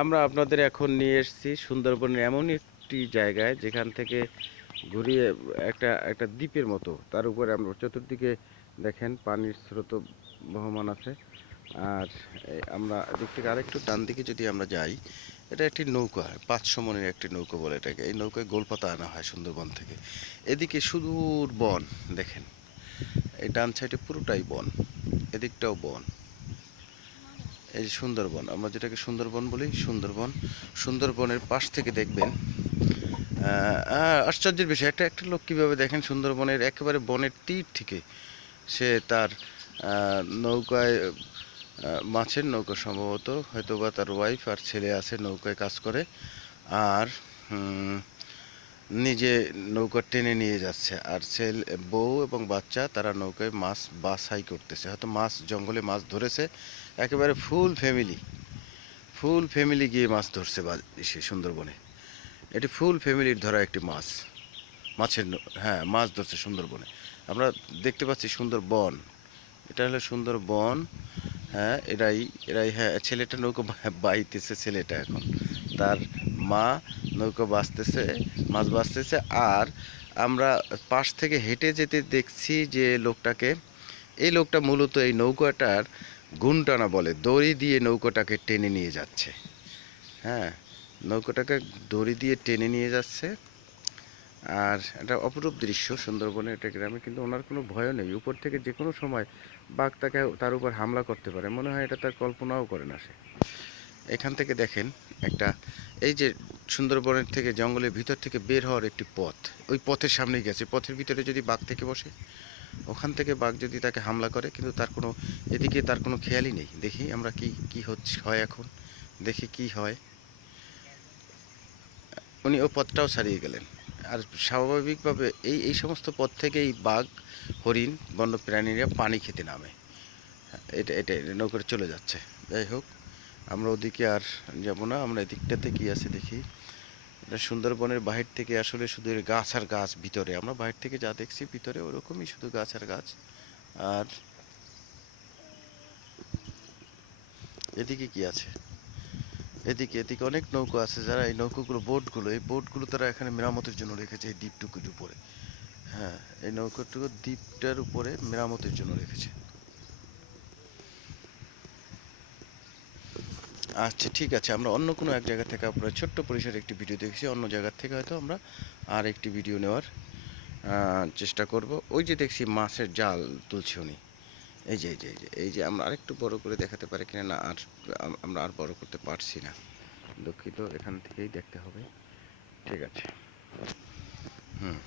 আমরা আপনাদের এখন নিয়ে এসেছি সুন্দরবনের এমন একটি জায়গায় যেখান থেকে ঘুরিয়ে একটা একটা দ্বীপের মতো, তার উপরে আমরা চতুর্দিকে দেখেন পানির স্রোত বহমান আছে। আর আমরা এদিক থেকে আরেকটু ডান দিকে যদি আমরা যাই, এটা একটি নৌকা, 500 মনের একটি নৌকা বলে এটাকে। এই নৌকায় গোলপাতা আনা হয় সুন্দরবন থেকে। এদিকে সুদূর বন দেখেন, এই ডান সাইডে পুরোটাই বন, এদিকটাও বন। এই যে সুন্দরবন, আমরা যেটাকে সুন্দরবন বলি, সুন্দরবন। সুন্দরবনের পাশ থেকে দেখবেন আশ্চর্যের বিষয়, একটা একটা লোক কীভাবে দেখেন সুন্দরবনের একেবারে বনের তীর থেকে সে তার নৌকায়, মাছের নৌকা সম্ভবত, হয়তো বা তার ওয়াইফ আর ছেলে আছে নৌকায় কাজ করে, আর নিজে নৌকা টেনে নিয়ে যাচ্ছে, আর ছেলে বউ এবং বাচ্চা তারা নৌকায় মাছ বাছাই করতেছে, হয়তো মাছ জঙ্গলে মাছ ধরেছে। একেবারে ফুল ফ্যামিলি গিয়ে মাছ ধরছে সে সুন্দরবনে। এটি ফুল ফ্যামিলির ধরা একটি মাছ, হ্যাঁ মাছ ধরছে সুন্দরবনে। আমরা দেখতে পাচ্ছি সুন্দরবন, এটা হলো সুন্দরবন। হ্যাঁ এরাই হ্যাঁ, ছেলেটা নৌকা বাইতেছে, ছেলেটা এখন তার মা নৌকা বাছতেছে, মাছ বাছতেছে। আর আমরা পাশ থেকে হেঁটে যেতে দেখছি যে লোকটাকে, এই লোকটা মূলত এই নৌকাটার গুণ টানা বলে, দড়ি দিয়ে নৌকাটাকে টেনে নিয়ে যাচ্ছে। হ্যাঁ, নৌকাটাকে দড়ি দিয়ে টেনে নিয়ে যাচ্ছে। আর একটা অপরূপ দৃশ্য সুন্দরবনের একটা গ্রামে, কিন্তু ওনার কোনো ভয় নেই, উপর থেকে যে কোনো সময় বাঘ তার উপর হামলা করতে পারে, মনে হয় এটা তার কল্পনাও করে না সে। এখান থেকে দেখেন একটা, এই যে সুন্দরবনের থেকে জঙ্গলের ভিতর থেকে বের হওয়ার একটি পথ, ওই পথের সামনেই গেছে, পথের ভিতরে যদি বাঘ থেকে বসে, ওখান থেকে বাঘ যদি তাকে হামলা করে, কিন্তু তার কোনো এদিকে তার কোনো খেয়ালই নেই। দেখি আমরা কি কি হয় এখন, দেখি কি হয়। উনি ও পথটাও ছাড়িয়ে গেলেন। আর স্বাভাবিকভাবে এই এই সমস্ত পথ থেকেই বাঘ, হরিণ, বন্যপ্রাণীরা পানি খেতে নামে। এটা এটা নৌকাটা চলে যাচ্ছে। যাই হোক, আমরা ওদিকে আর যাব না, আমরা এদিকটাতে কি আছে দেখি। এটা সুন্দরবনের বাহির থেকে আসলে শুধু গাছ আর গাছ, ভিতরে আমরা বাহির থেকে যা দেখছি ভিতরে ওরকমই শুধু গাছ আর গাছ। আর এদিকে কি আছে, এদিকে এদিকে অনেক নৌকা আছে, যারা এই নৌকাগুলো, এই বোটগুলো তারা এখানে মেরামতের জন্য রেখেছে এই দ্বীপটুকুর উপরে। হ্যাঁ, এই নৌকাটুকু দ্বীপটার উপরে মেরামতের জন্য রেখেছে। আচ্ছা ঠিক আছে, আমরা অন্য কোনো এক জায়গা থেকে আপনার ছোট্ট পরিসরে একটি ভিডিও দেখেছি, অন্য জায়গা থেকে হয়তো আমরা আর একটি ভিডিও নেওয়ার চেষ্টা করব। ওই যে দেখছি মাছের জাল তুলছে উনি, এই যে আমরা আরেকটু বড় করে দেখাতে পারি কিনা, না আর আমরা আর বড় করতে পারছি না, দুঃখিত, এখান থেকেই দেখতে হবে। ঠিক আছে। হুম।